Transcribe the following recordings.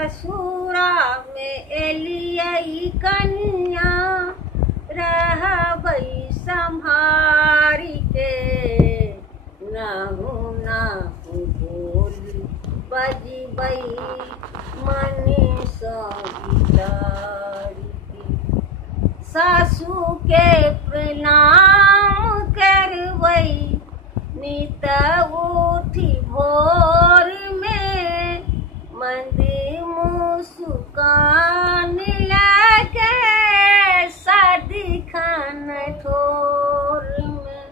ससुरा में एलियई कन्या रहबई संभारी के नहु नहु बोली बजबई मने विचारी सासू के प्रणाम करवई नित उठी भोर में मंदिर मुस्कान लगे सदिखन ठोर में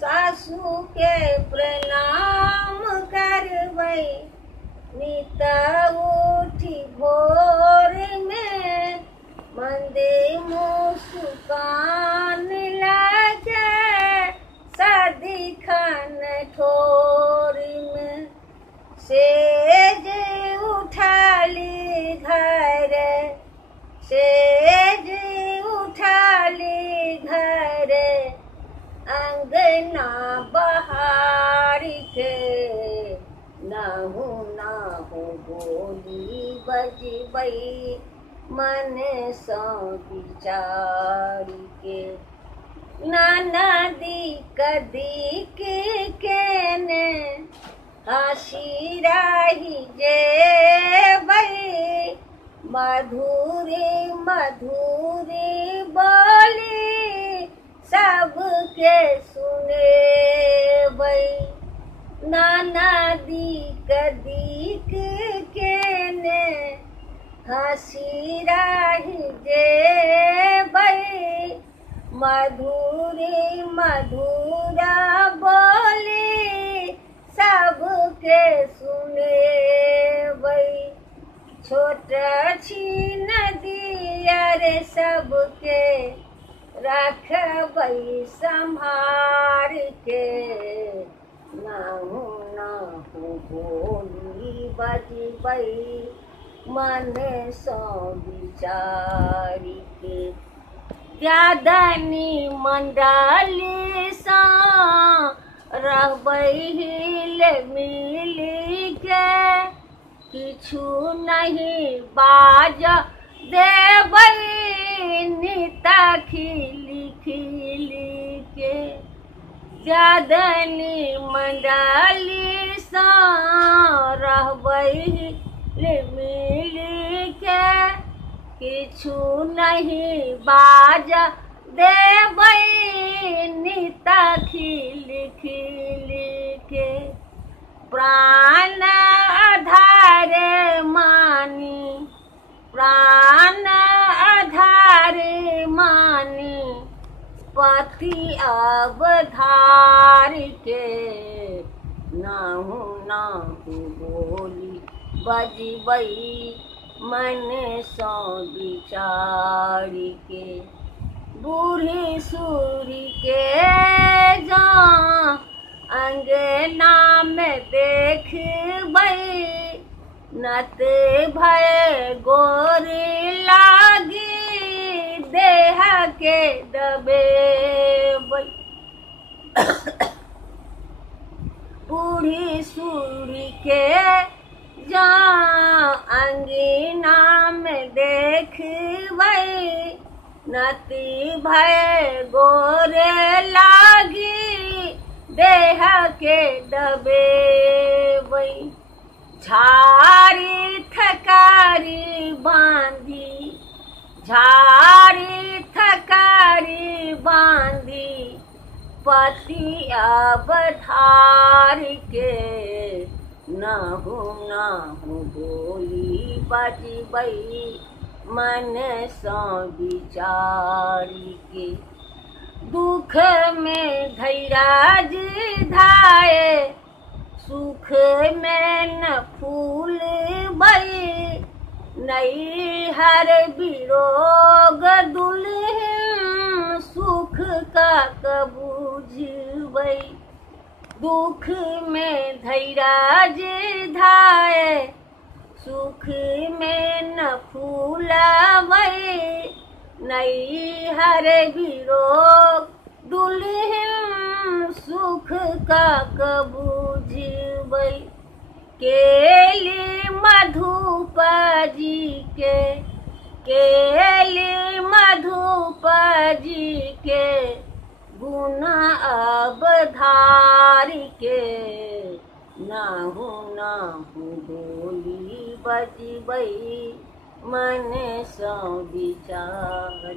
सासू के प्रणाम करवई नित उठी भोर में मंदिर मुस्कान लगे सदिखन ठोर में सेज उठाली घर सेज उठाली घर अंगना बहार के नहु नहु बोली बजबई मन सो विचारी के नदी कदी के ने हसी रही जे बई मधुरी मधुरी बोली सबके सुने बई नदी कदी के ने हसी रही जे बई मधुरी मधुरा बोली सबके सुने बई छोट छी नदी अरे सबके रखबई संभार के नहु नहु बोली बजबई मन सो विचारी के ज्ञादनी मंडली सा रहबई हिल मिली के किछु नहीं बाज देबई निता खिली खिली के ज्ञादनी मंडली सा रहबई हिल मिली के किछु नहीं बाज देबई निता खिली खिली के प्राण आधारे मानी प्राण आधारे मानी पति अवधार के नहु नहु बोली बजबई मन सो विचारी के बूढ़ी सूरी के जा अंगना में देखबई नत भय गोरी लागी देह के दबेबई बूढ़ी सूरी के जा अंगना में देखबई नती भय गोरे लागी देह के दबेबई झारी थकारी बांधी झारी थकारी बांधी पति अवधार के नहु नहु बोली बजबई मन सो विचारी के दुख में धैर्य धाये सुख में न फूल बई नई हर विरोग दुल्हन सुख का कबूझबई दुख में धैर्य धाये सुख में न फूलबई नई हर विरोग दुल्हन सुख का कबूझबई केली मधु जी के, केली मधुप जी के, गुण अब धारी के, नाहु नाहु बोली बजबई मन सो विचार।